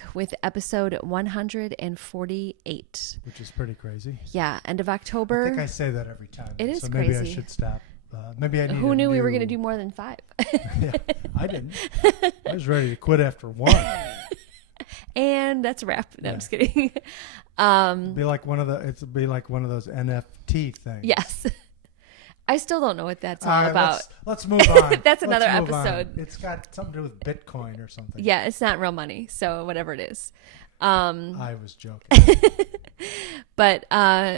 back with episode 148. Which is pretty crazy. Yeah, end of October. I think I say that every time. It is so crazy. Maybe I should stop. Maybe I need Who knew we were going to do more than 5? Yeah, I didn't. I was ready to quit after 1. And that's a wrap. No, Yeah. I'm just kidding. It'd be like one of those NFT things. Yes. I still don't know what that's all about. Let's move on. That's another Let's move on. episode. It's got something to do with Bitcoin or something. Yeah, it's not real money, so whatever it is. I was joking. But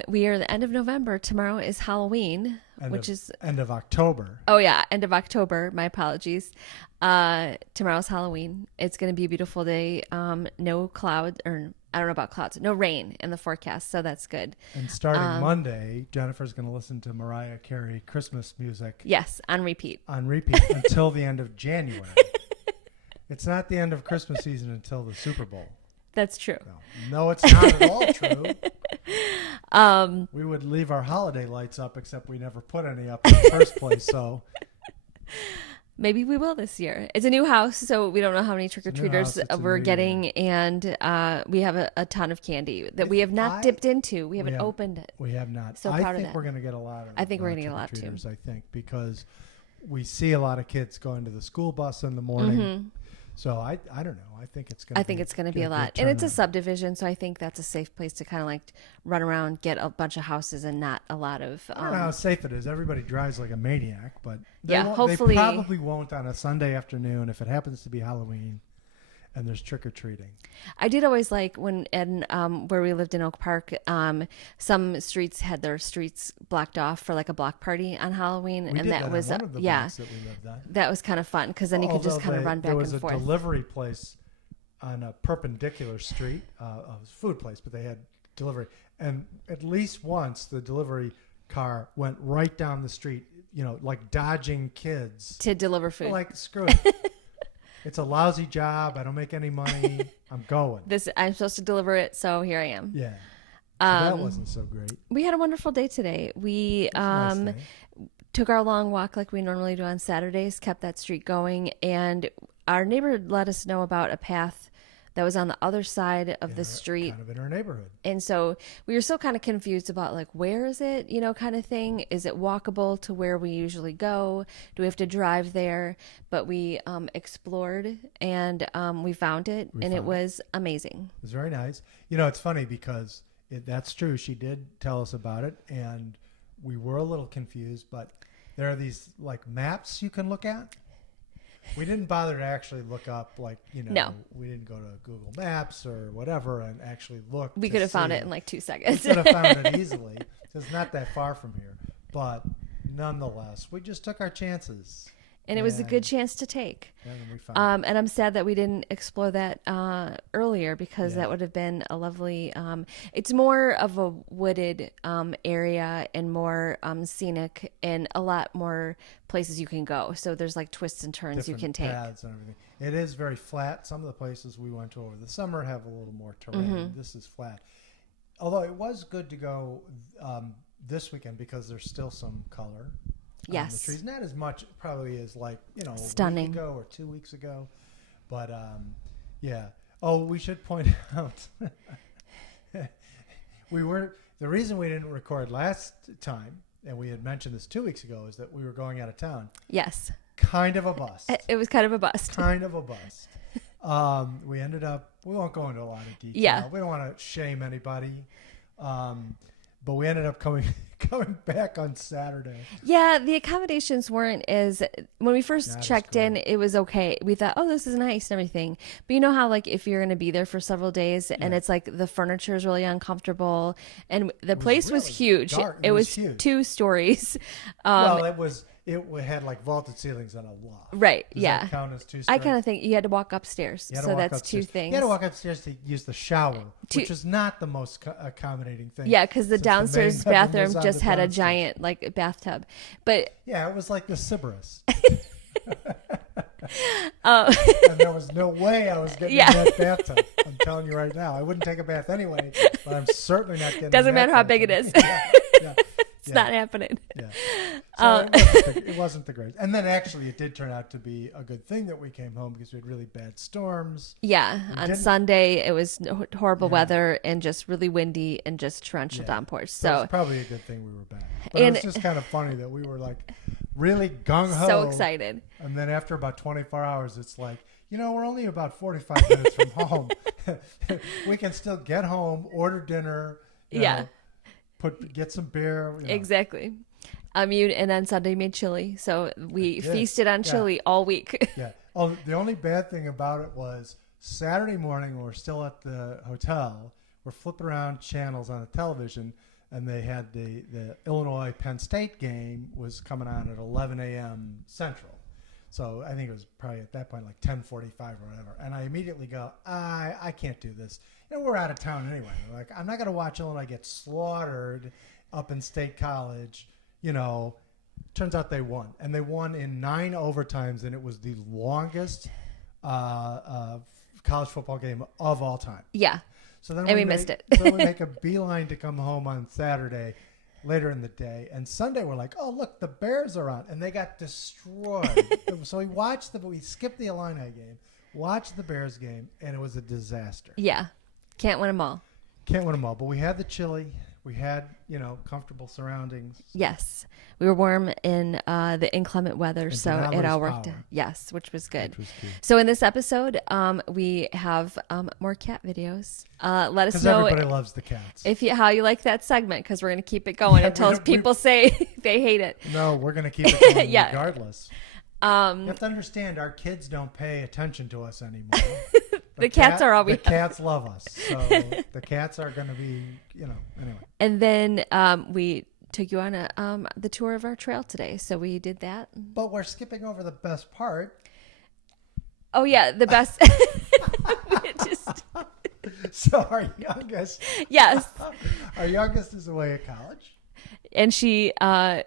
we are at the end of November. Tomorrow is Halloween, End of October. Oh yeah, end of October. My apologies. Tomorrow's Halloween. It's going to be a beautiful day. No clouds, or I don't know about clouds. No rain in the forecast, so that's good. And starting Monday, Jennifer's going to listen to Mariah Carey Christmas music Yes, on repeat. until the end of January. It's not the end of Christmas season until the Super Bowl. That's true. No, it's not at all true. We would leave our holiday lights up, except we never put any up in the first place. So Maybe we will this year. It's a new house, so we don't know how many trick-or-treaters we're getting, and we have a ton of candy that we have not dipped into. We haven't opened it. We have not. So proud of I think that. we're going to get a lot of. I think we're going to get a lot too. trick-or-treaters, I think, because we see a lot of kids going to the school bus in the morning. Mm-hmm. So I don't know. I think it's going. I think it's going to be a lot, and it's a subdivision, so I think that's a safe place to kind of like run around, get a bunch of houses, and not a lot of. I don't know how safe it is. Everybody drives like a maniac, but hopefully they probably won't on a Sunday afternoon if it happens to be Halloween, and there's trick or treating. I did always like when where we lived in Oak Park, some streets had their streets blocked off for like a block party on Halloween, We and did that was on one of the blocks that we lived on. that was kind of fun because then you could just kind of run back and There was forth. a delivery place on a perpendicular street, it was a food place, but they had delivery, and at least once the delivery car went right down the street, like dodging kids To deliver food. Like, screw it. It's a lousy job. I don't make any money. I'm going. I'm supposed to deliver it, so here I am. Yeah. So that wasn't so great. We had a wonderful day today. We Nice day. took our long walk like we normally do on Saturdays, kept that streak going, and our neighbor let us know about a path that was on the other side of the street. Kind of in our neighborhood. And so we were still kind of confused about like, where is it, kind of thing. Is it walkable to where we usually go? Do we have to drive there? But we explored and we found it, and it was amazing. It was very nice. It's funny because that's true. She did tell us about it, and we were a little confused, but there are these like maps you can look at. We didn't bother to actually look up, No. We didn't go to Google Maps or whatever and actually look. We could have found it in like 2 We seconds. could have found it easily. It's not that far from here. But nonetheless, we just took our chances. And it was a good chance to take. And then we found it. And I'm sad that we didn't explore that earlier because that would have been a lovely. It's more of a wooded area and more scenic, and a lot more places you can go. So there's like twists and turns you can Different take. paths and everything. It is very flat. Some of the places we went to over the summer have a little more terrain. Mm-hmm. This is flat. Although it was good to go this weekend because there's still some color. Yes. The trees, not as much probably as like Stunning. a week ago or 2 weeks ago, but yeah. Oh, we should point out the reason we didn't record last time, and we had mentioned this 2 weeks ago, is that we were going out of town. Yes. Kind of a bust. It was kind of a bust. Kind of a bust. We ended up. We won't go into a lot of detail. Yeah. We don't want to shame anybody. But we ended up coming back on Saturday. Yeah, the accommodations weren't as when we first Not as checked in, cool. it was okay. We thought, oh, this is nice and everything. But you know how like if you're going to be there for several days and it's like the furniture is really uncomfortable and the place was really huge. dark. It was huge. 2 stories. Well, it had like vaulted ceilings and a loft. Right. Does Yeah. that count as 2 I stories? kind of think you had to walk upstairs. You had to So walk that's upstairs. 2 things. You had to walk upstairs to use the shower, Two- which is not the most accommodating thing. Yeah, because the since main downstairs bedroom bathroom was on just the had a downstairs. giant like bathtub. But Yeah, it was like the Sybaris. And there was no way I was getting Yeah. in that bathtub. I'm telling you right now. I wouldn't take a bath anyway, but I'm certainly not getting Doesn't in that matter how big it bathtub. is. Yeah. Yeah. not happening. Yeah. So it wasn't the great. And then actually it did turn out to be a good thing that we came home because we had really bad storms. Yeah, on didn't- Sunday it was horrible Yeah. weather and just really windy and just torrential Yeah. downpours. So it So was probably a good thing we were back. But And- it was just kind of funny that we were like really gung-ho. so excited. And then after about 24 hours, it's like, we're only about 45 minutes from home. We can still get home, order dinner, Yeah. get some beer. Exactly. And then Sunday made chili, so we did. feasted on Yeah. chili all week. Yeah. Oh, the only bad thing about it was Saturday morning when we're still at the hotel, we're flipping around channels on the television, and they had the Illinois Penn State game was coming on at 11 a.m. Central. So I think it was probably at that point like 10:45 or whatever. And I immediately go, I can't do this. We're out of town anyway. Like, I'm not going to watch Illinois get slaughtered up in State College. Turns out they won. And they won in 9 overtimes, and it was the longest college football game of all time. Yeah. So then And we missed it. So we make a beeline to come home on Saturday later in the day. And Sunday we're like, oh, look, the Bears are on. And they got destroyed. So we skipped the Illini game, watched the Bears game, and it was a disaster. Yeah. Can't win them all. Can't win them all. But we had the chili. We had, comfortable surroundings. Yes. We were warm in the inclement weather, And so did it not all lose worked. power. Yes, which was good. Which was key. So in this episode, we have more cat videos. Let us Because know everybody loves the cats. how you like that segment, because we're going to keep it going Yeah, until we- people say they hate it. No, we're going to keep it going Yeah. regardless. You have to understand, our kids don't pay attention to us anymore. The cats are all we The have. cats love us. So the cats are going to be, anyway. And then we took you on the tour of our trail today. So we did that. But we're skipping over the best part. Oh, yeah, the best. Just, So our youngest yes. is away at college. And she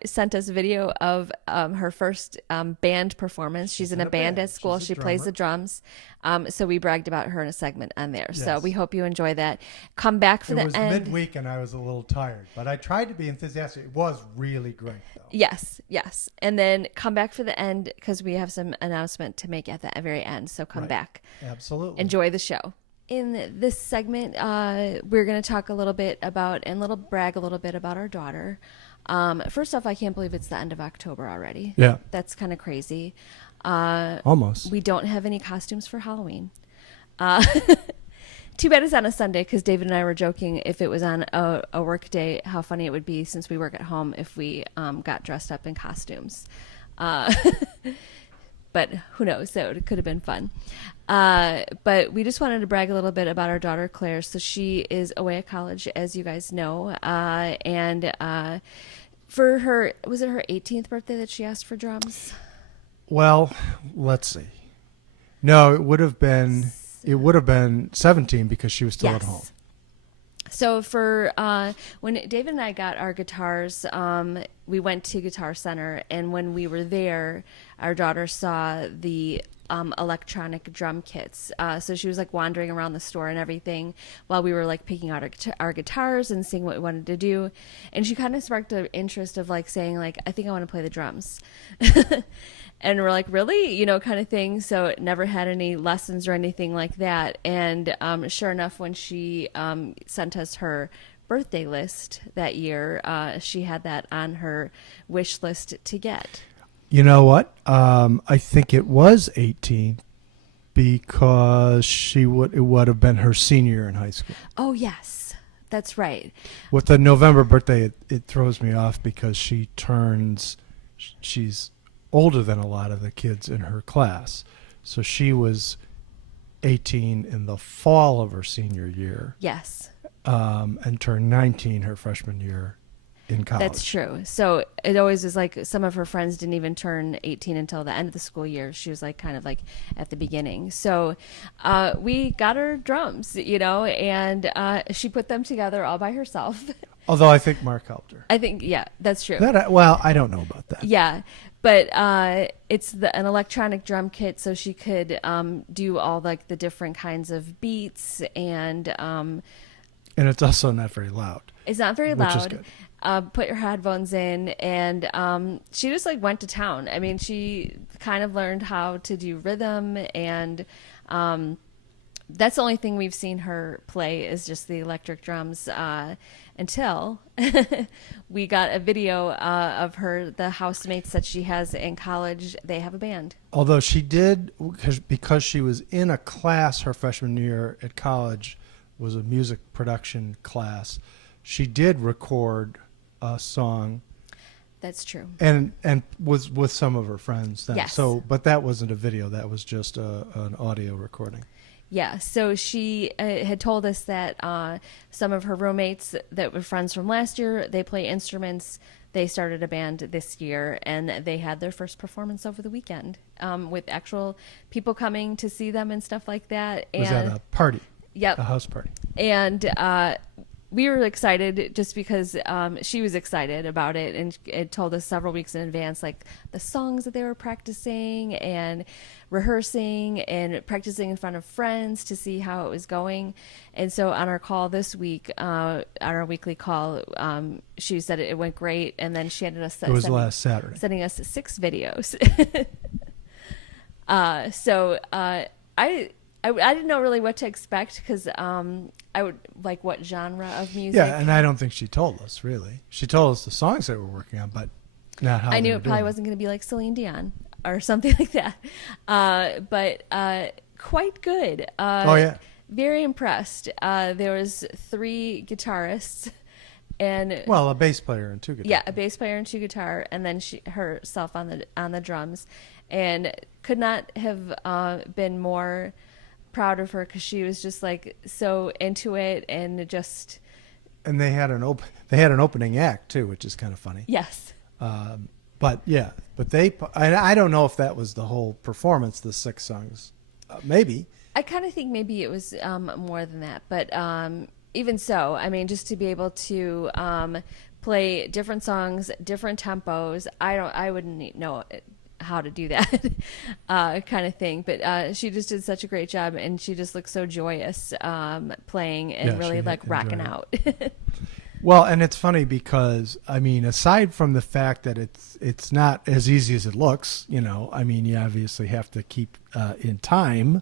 sent us a video of her first band performance. She's in a band at school. She's a She plays drummer. the drums. So we bragged about her in a segment on there. So Yes. we hope you enjoy that. Come back for It the was end. midweek and I was a little tired, but I tried to be enthusiastic. It was really great, though. Yes, yes. And then come back for the end because we have some announcement to make at the very end. So come Right. back. Absolutely. Enjoy the show. In this segment, we're going to talk a little bit about brag a little bit about our daughter. First off, I can't believe it's the end of October already. Yeah. That's kind of crazy. Almost. We don't have any costumes for Halloween. Too bad it's on a Sunday, because David and I were joking if it was on a work day, how funny it would be since we work at home if we got dressed up in costumes. But who knows? So it could have been fun. But we just wanted to brag a little bit about our daughter, Claire. So she is away at college, as you guys know. And for her, was it her 18th birthday that she asked for drums? Well, let's see. No, it would have been 17 because she was still at home. So for when David and I got our guitars, we went to Guitar Center, and when we were there, our daughter saw the electronic drum kits. So she was like wandering around the store and everything while we were like picking out our guitars and seeing what we wanted to do. And she kind of sparked an interest of like saying like, I think I want to play the drums. And we're like, really? Kind of thing. So it never had any lessons or anything like that. And sure enough, when she sent us her birthday list that year, she had that on her wish list to get. You know what? I think it was 18 because it would have been her senior year in high school. Oh, yes. That's right. With the November birthday, it throws me off because she's older than a lot of the kids in her class. So she was 18 in the fall of her senior year. Yes. And turned 19 her freshman year in college. That's true. So it always was like some of her friends didn't even turn 18 until the end of the school year. She was like kind of like at the beginning. So we got her drums, and she put them together all by herself. Although I think Mark helped her. I think, yeah, that's true. I don't know about that. Yeah, but it's an electronic drum kit, so she could do all like the different kinds of beats, and And it's also not very loud. it's not very Which is loud. good. put her headphones in, and she just like went to town. I mean, she kind of learned how to do rhythm, and that's the only thing we've seen her play is just the electric drums until we got a video of her, the housemates that she has in college. They have a band. Although she did, because she was in a class her freshman year at college, was a music production class. She did record a song. That's true. And was with some of her friends then. Yes. So, but that wasn't a video. That was just an audio recording. Yeah, so she had told us that some of her roommates that were friends from last year, they play instruments. They started a band this year, and they had their first performance over the weekend with actual people coming to see them and stuff like that. Was that a party? Yep. A house party. And we were excited just because she was excited about it, and it told us several weeks in advance, like the songs that they were practicing and rehearsing and practicing in front of friends to see how it was going. And so on our call this week, on our weekly call, she said it went great, and then she ended us last Saturday, sending us 6 videos. I didn't know really what to expect because I would like what genre of music. Yeah, and I don't think she told us really. She told us the songs they were working on, but not how. I knew it probably wasn't going to be like Celine Dion or something like that, but quite good. Oh yeah, very impressed. There was 3 guitarists, and a bass player and 2 guitars. Yeah, a bass player and 2 guitar, and then she herself on the drums, and could not have been more proud of her because she was just like so into it and just. And they had an opening act too, which is kind of funny. Yes. But I don't know if that was the whole performance, the 6 songs, maybe. I kind of think maybe it was more than that, but even so, I mean, just to be able to play different songs, different tempos, I wouldn't know how to do that kind of thing, but she just did such a great job, and she just looked so joyous playing and really like rocking out. Well, and it's funny because I mean, aside from the fact that it's not as easy as it looks, you know, I mean, you obviously have to keep in time,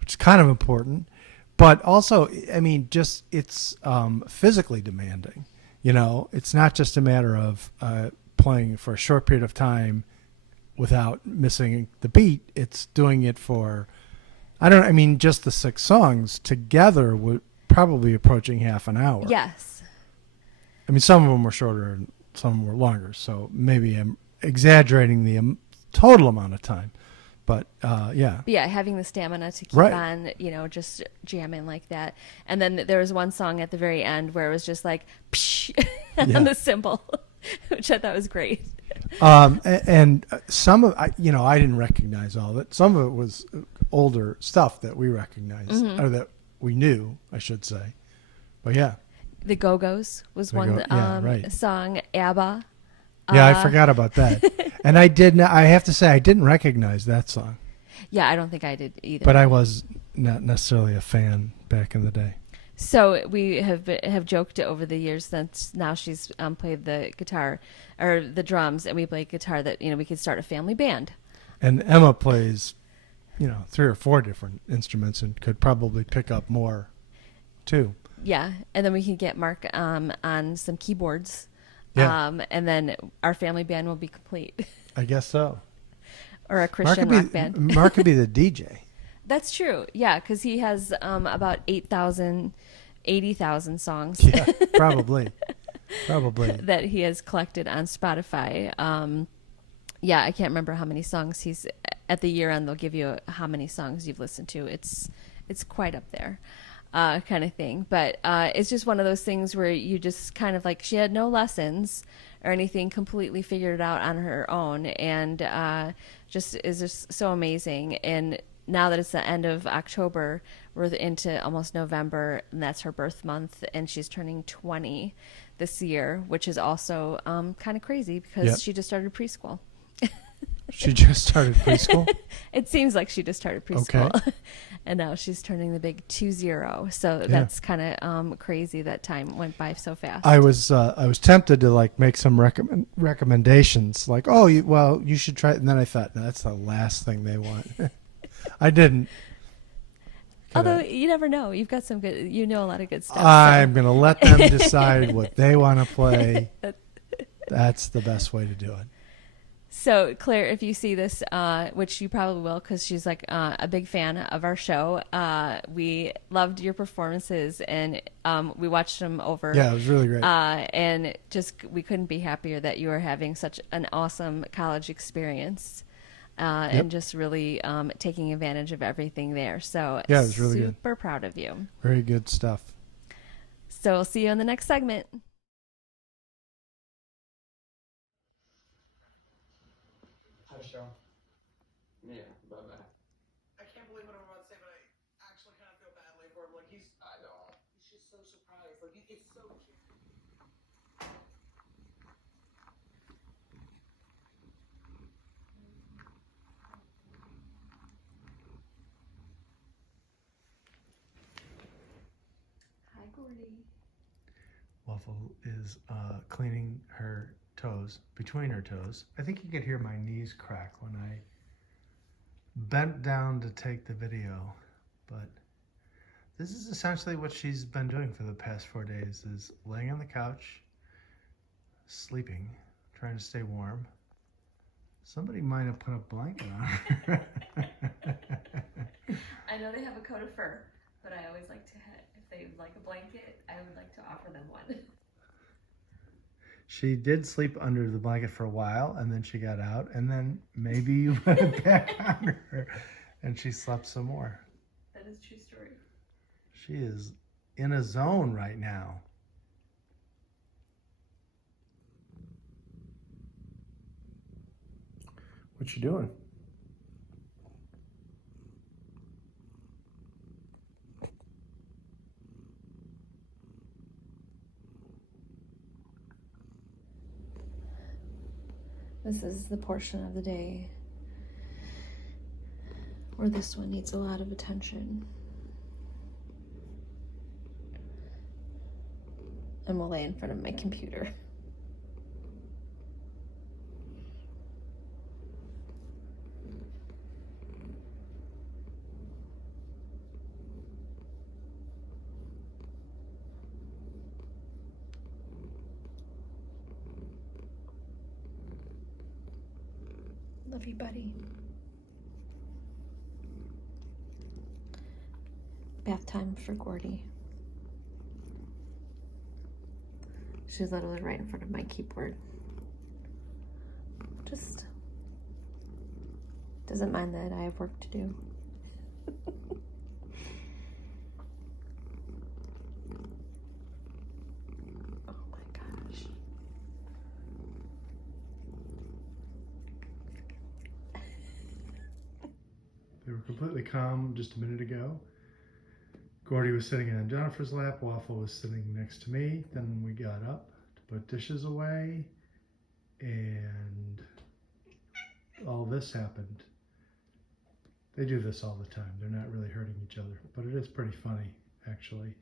which is kind of important, but also, I mean, just it's physically demanding. You know, it's not just a matter of playing for a short period of time without missing the beat. It's doing it for, I mean, just the 6 songs together would probably approaching half an hour. Yes. I mean, some of them were shorter and some were longer, so maybe I'm exaggerating the total amount of time. But, yeah. But yeah, having the stamina to keep on, you know, just jamming like that. And then there was one song at the very end where it was just like, psh, on the cymbal, which I thought was great. And some of, I didn't recognize all of it. Some of it was older stuff that we recognized, or that we knew, I should say. But yeah. The Go-Go's was one song. ABBA. Yeah, I forgot about that. And I have to say, I didn't recognize that song. Yeah, I don't think I did either. But I was not necessarily a fan back in the day. So we have joked over the years that now she's played the guitar or the drums, and we play guitar, that, you know, we could start a family band. And Emma plays, 3 or 4 different instruments and could probably pick up more too. Yeah, and then we can get Mark on some keyboards. Yeah. And then our family band will be complete. I guess so. Or a Christian rock band. Mark could be the DJ. That's true. Yeah, because he has about 80,000 songs. Yeah, probably. That he has collected on Spotify. Yeah, I can't remember how many songs he's at the year end. They'll give you how many songs you've listened to. It's quite up there. Kind of thing. But it's just one of those things where you just kind of like, she had no lessons or anything, completely figured it out on her own, and just is just so amazing. And now that it's the end of October, we're into almost November, and that's her birth month, and she's turning 20 this year, which is also kind of crazy because she just started preschool. She just started preschool? It seems like she just started preschool. Okay. And now she's turning the big 20. So that's kind of crazy that time went by so fast. I was tempted to like make some recommendations, like, oh, you should try it. And then I thought, no, that's the last thing they want. I didn't. Although you never know. You've got some good, a lot of good stuff. I'm going to let them decide what they want to play. That's the best way to do it. So, Claire, if you see this, which you probably will because she's like a big fan of our show, we loved your performances and we watched them over. Yeah, it was really great. And just we couldn't be happier that you were having such an awesome college experience and just really taking advantage of everything there. So, yeah, it was really super proud of you. Very good stuff. So, we'll see you in the next segment. Show. Yeah, bye-bye. I can't believe what I'm about to say, but I actually kind of feel badly for him. Like, I know. He's just so surprised. Like, it's so cute. Hi, Gordy. Waffle is cleaning her toes, between her toes. I think you could hear my knees crack when I bent down to take the video, but this is essentially what she's been doing for the past 4 days, is laying on the couch, sleeping, trying to stay warm. Somebody might have put a blanket on her. I know they have a coat of fur, but I always like to, if they would like a blanket, I would like to offer them one. She did sleep under the blanket for a while, and then she got out, and then maybe you put it back on her, and she slept some more. That is a true story. She is in a zone right now. What you doing? This is the portion of the day where this one needs a lot of attention. I'm gonna lay in front of my computer. Love you, buddy. Bath time for Gordy. She's literally right in front of my keyboard. Just doesn't mind that I have work to do. Oh my gosh. They were completely calm just a minute ago. Gordy was sitting in Jennifer's lap. Waffle was sitting next to me. Then we got up to put dishes away, and all this happened. They do this all the time. They're not really hurting each other, but it is pretty funny, actually.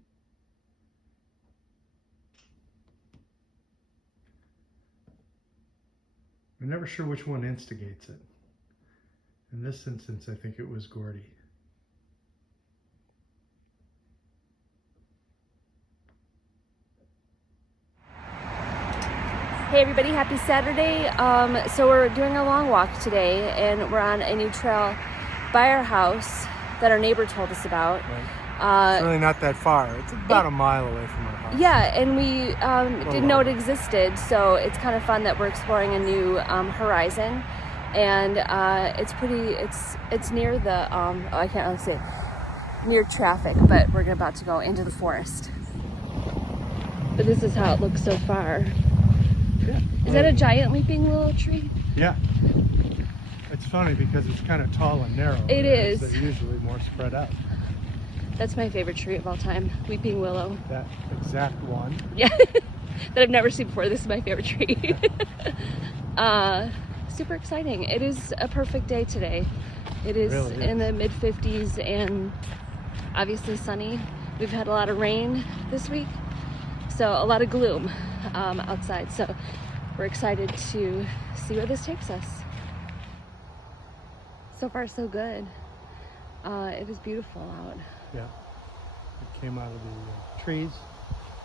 I'm never sure which one instigates it. In this instance, I think it was Gordy. Hey everybody, happy Saturday. So we're doing a long walk today and we're on a new trail by our house that our neighbor told us about. Right. It's really not that far. It's about a mile away from our house. Yeah, and we didn't know it existed, so it's kind of fun that we're exploring a new horizon. And it's near the, I can't really say, near traffic, but we're about to go into the forest. But this is how it looks so far. Yeah. Is that a giant weeping willow tree? Yeah. It's funny because it's kind of tall and narrow. It is. They're usually more spread out. That's my favorite tree of all time, weeping willow. That exact one. Yeah, that I've never seen before. This is my favorite tree. Super exciting. It is a perfect day today. It is Really in is. the mid 50s and obviously sunny. We've had a lot of rain this week, so a lot of gloom outside. So we're excited to see where this takes us. So far, so good. It is beautiful out. Yeah. It came out of the trees.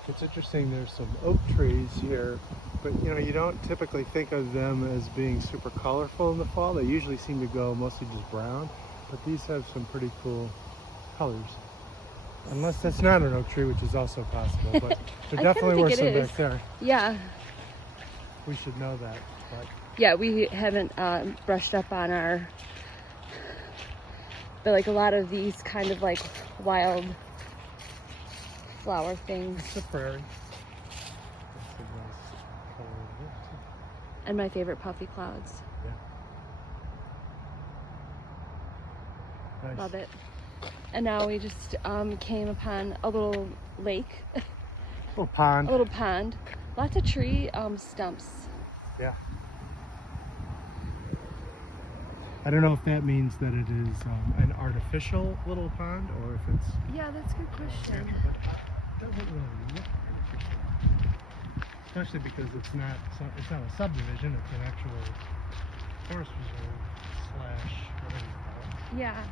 It's interesting, there's some oak trees here, but you know, you don't typically think of them as being super colorful in the fall. They usually seem to go mostly just brown, but these have some pretty cool colors. Unless that's not an oak tree, which is also possible, but there I kinda definitely think were it some is. back there. Yeah, We should know that, but yeah, we haven't brushed up on our, but like a lot of these kind of like wild flower things. it's a prairie. That's a nice color of it, too. And my favorite, puffy clouds. Yeah. Nice. Love it. And now we just came upon a little lake, Little pond. a little pond, lots of tree stumps. Yeah. I don't know if that means that it is an artificial little pond or if it's Yeah, that's a good question. natural, but it doesn't really look artificial. Especially because it's not a subdivision, it's an actual forest reserve slash whatever you call it. Yeah,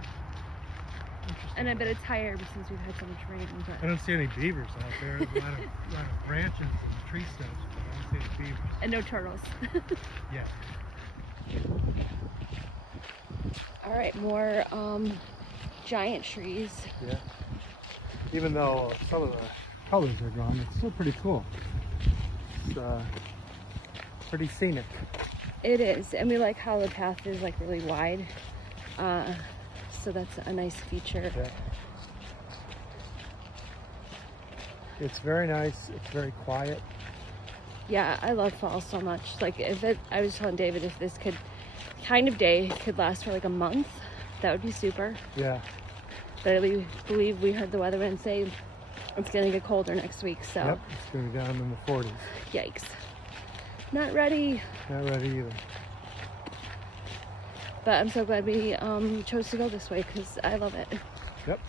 Interesting. and I bet it's higher since we've had so much rain. I But don't see any beavers out there. There's a lot of branches and tree stumps, but I don't see any beavers. and no turtles. Yeah. All right, more giant trees. Yeah. Even though some of the colors are gone, it's still pretty cool. It's pretty scenic. It is, and we like how the path is like really wide. So that's a nice feature. Yeah. It's very nice. It's very quiet. Yeah, I love fall so much. Like I was telling David if this kind of day could last for like a month, that would be super. Yeah. But I believe we heard the weatherman say it's gonna get colder next week. So Yep. It's going to be down in the 40s. yikes, not ready. Not ready either. But I'm so glad we chose to go this way because I love it. Yep.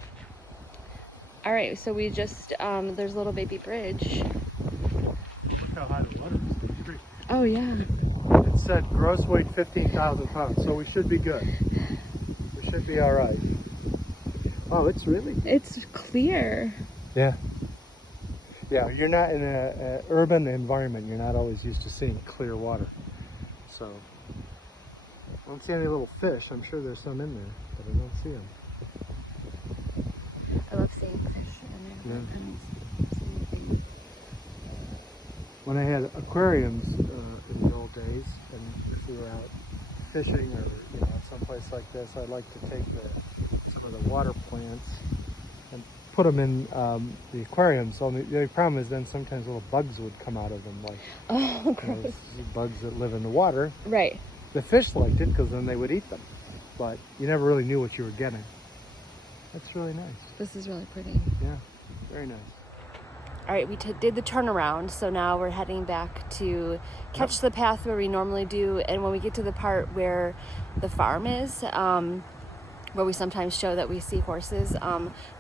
All right, so we just there's a little baby bridge. Look how high the water is in the creek. Oh yeah. It said gross weight 15,000 pounds, so we should be good. We should be all right. Oh, it's really. It's clear. Yeah. Yeah, you're not in an urban environment. You're not always used to seeing clear water. So, I don't see any little fish. I'm sure there's some in there, but I don't see them. I love seeing fish in there. Yeah. When I had aquariums in the old days, and if we were out fishing or someplace like this, I'd like to take some of the water plants and put them in the aquariums. So the only problem is then sometimes little bugs would come out of them, like Oh, gross. these bugs that live in the water. Right. The fish liked it because then they would eat them, but you never really knew what you were getting. That's really nice. This is really pretty. Yeah, very nice. All right, we did the turnaround, so now we're heading back to catch the path where we normally do. And when we get to the part where the farm is, where we sometimes show that we see horses,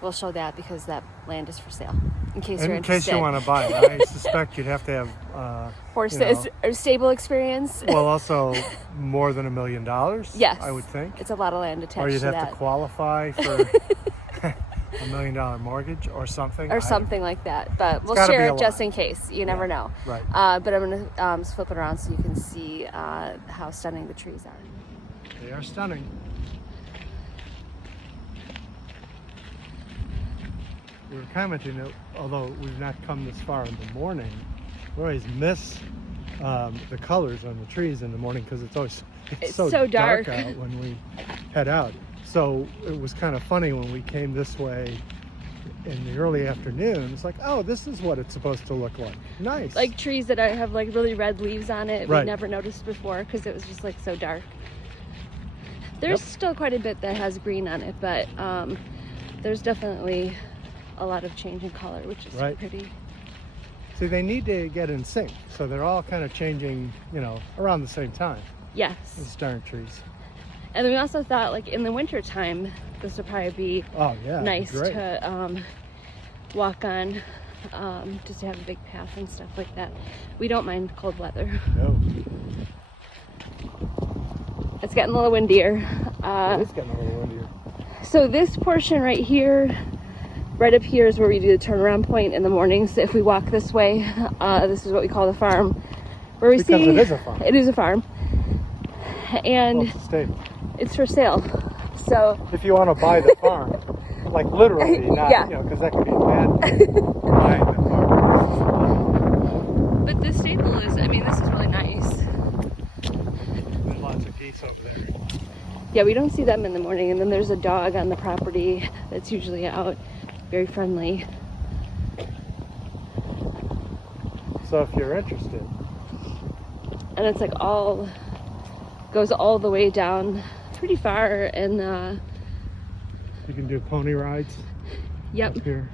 we'll show that because that land is for sale. In case you're In interested. case you want to buy it, I suspect you'd have to have Horses, or stable experience. well, also more than $1 million. Yes, I would think. It's a lot of land attached Or you'd to have that. to qualify for $1 million mortgage or something. Or something like that, but we'll gotta be share a it just lot. in case. You never know. Right. But I'm gonna flip it around so you can see how stunning the trees are. They are stunning. We were commenting that although we've not come this far in the morning, we always miss the colors on the trees in the morning because it's so dark. out when we head out. So it was kind of funny when we came this way in the early afternoon. It's like, oh, this is what it's supposed to look like. Nice. Like trees that have like really red leaves on it. Right. We never noticed before because it was just like so dark. There's still quite a bit that has green on it, but there's definitely a lot of change in color, which is Right. pretty. See, they need to get in sync, so they're all kind of changing, around the same time. Yes. These darn trees. And then we also thought, like, in the winter time, this would probably be Oh yeah, nice great. to walk on, just to have a big path and stuff like that. We don't mind cold weather. No, It's getting a little windier. it's getting a little windier. So this portion right here, right up here, is where we do the turnaround point in the mornings. If we walk this way, this is what we call the farm, where we Because see it is a farm. It is a farm, and Well, it's a stable. it's for sale. So If you want to buy the farm, like literally, not Yeah. because that could be a bad thing. Buying the farm. but this stable is, I mean, this is really nice. There's lots of geese over there. Yeah, we don't see them in the morning, and then there's a dog on the property that's usually out, very friendly. So if you're interested, And it's like goes all the way down pretty far, and you can do pony rides yep. up here.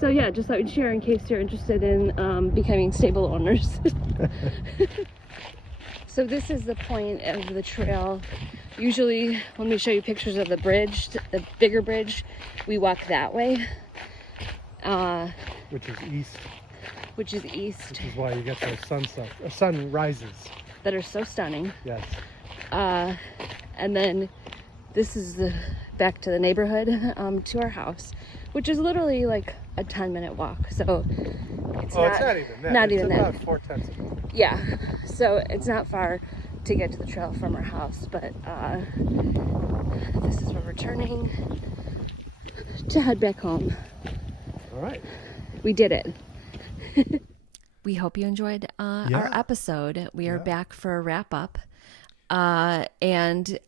So yeah, just thought we'd share in case you're interested in becoming stable owners. So this is the point of the trail. Usually when we show you pictures of the bridge, the bigger bridge, we walk that way, Which is east, which is east, which is why you get those sunrises. that are so stunning. Yes. And then this is the back to the neighborhood, to our house, which is literally like a 10-minute walk. So it's It's not even that. Not it's even about that. 4/10 of it. Yeah, so it's not far to get to the trail from our house, but this is where we're turning to head back home. All right. We did it. We hope you enjoyed our Yeah. episode. We are Yeah. back for a wrap up. And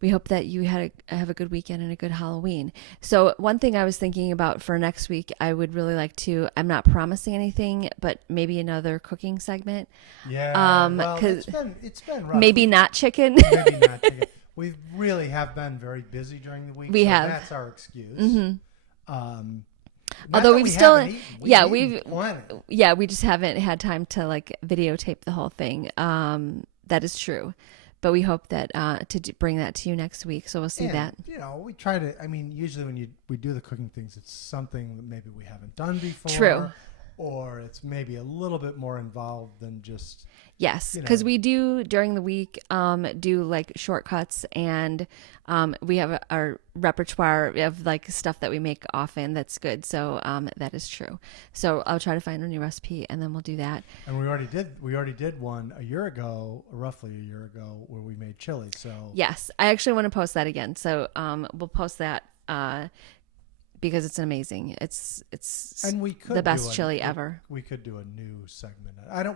we hope that you have a good weekend and a good Halloween. So one thing I was thinking about for next week, I would really like to, I'm not promising anything, but maybe another cooking segment. Yeah. Well, 'cause it's been rough. Maybe not chicken. Maybe not. Chicken. We really have been very busy during the week. We so have. That's our excuse. Mhm. Not Although that we've we still- haven't eaten. yeah, eaten we've- plenty. Yeah, we just haven't had time to like videotape the whole thing. That is true. But we hope that bring that to you next week. So we'll see And, that. we try to. I mean, usually when we do the cooking things, it's something that maybe we haven't done before. True. Or it's maybe a little bit more involved than just. Yes, you know. because we do during the week do like shortcuts, and we have our repertoire of like stuff that we make often that's good. So that is true. So I'll try to find a new recipe, and then we'll do that. And we already did one a year ago, roughly a year ago, where we made chili. So Yes, I actually want to post that again. So we'll post that because it's amazing. It's and we could the best do chili ever. We could do a new segment.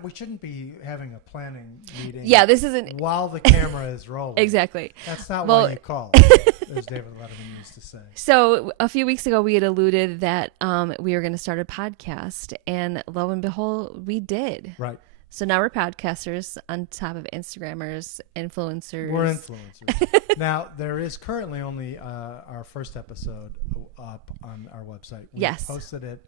We shouldn't be having a planning meeting. Yeah, this isn't while the camera is rolling. exactly. That's not Well- what you call it, as David Letterman used to say. So a few weeks ago, we had alluded that we were going to start a podcast, and lo and behold, we did. Right. So now we're podcasters on top of Instagrammers, influencers. We're influencers. Now, there is currently only our first episode up on our website. We Yes. posted it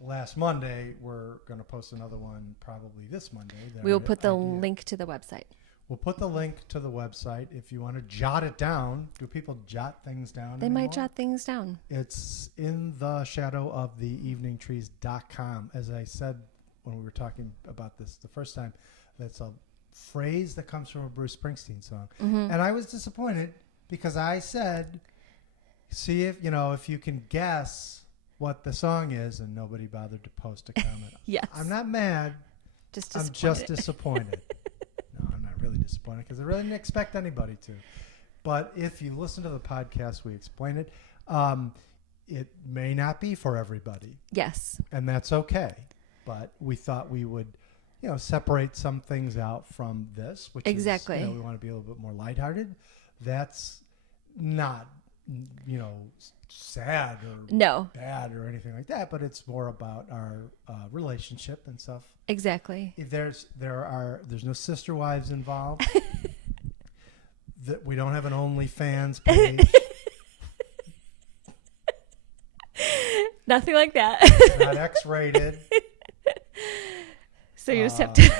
last Monday. We're going to post another one probably this Monday. We will put the idea. link to the website. We'll put the link to the website if you want to jot it down. Do people jot things down? They might anymore? jot things down. It's in the shadow of the eveningtrees.com. As I said when we were talking about this the first time, that's a phrase that comes from a Bruce Springsteen song. Mm-hmm. And I was disappointed because I said, see if you can guess what the song is, and nobody bothered to post a comment. Yes. I'm not mad. Just I'm just disappointed. No, I'm not really disappointed because I really didn't expect anybody to. But if you listen to the podcast, we explain it. It may not be for everybody, Yes. and that's okay. But we thought we would, separate some things out from this, which Exactly. is, we want to be a little bit more lighthearted. That's not, sad or No. bad or anything like that, but it's more about our relationship and stuff. Exactly. If there's no sister wives involved. That we don't have an OnlyFans page. Nothing like that. It's not X-rated. So you just have to.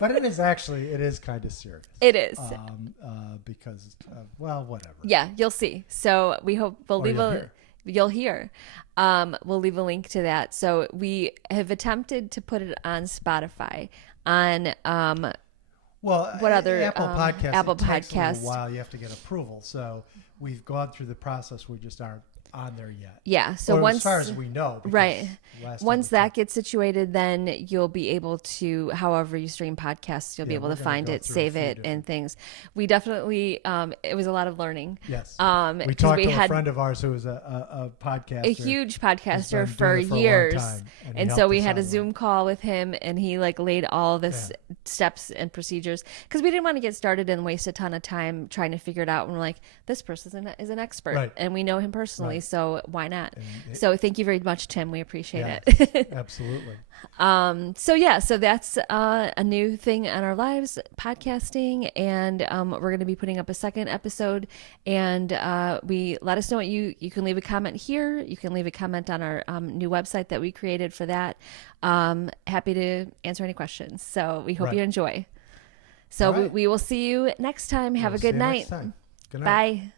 But it is kind of serious. It is. Because, well, whatever. Yeah, you'll see. So we hope we'll leave you'll hear. We'll leave a link to that. So we have attempted to put it on Spotify, on well, what other Apple Podcasts? Apple it takes a Podcasts. little while. You have to get approval. So we've gone through the process. We just aren't on there yet. Yeah. So or once, as far as we know, because right. last time Once we that checked- gets situated, then you'll be able to, however you stream podcasts, you'll be Yeah, able we're to gonna find go it, through a save few it, different- and things. We definitely, it was a lot of learning. Yes. We we talked to a friend of ours who was a podcaster. a huge podcaster been for doing it for a long years, time, and he and so helped we us had a out a lot. Zoom call with him, and he like laid all this steps and procedures, because we didn't want to get started and waste a ton of time trying to figure it out. And we're like, this person is an expert, Right. and we know him personally, Right. so why not? And So thank you very much, Tim. We appreciate Yeah, it. absolutely. So that's a new thing on our lives, podcasting, and we're going to be putting up a second episode. And we let us know what you can leave a comment here. You can leave a comment on our new website that we created for that. Happy to answer any questions. So we hope Right. you enjoy. So All right. we will see you next time. Have We'll a good see you night. next time. Good night. Bye.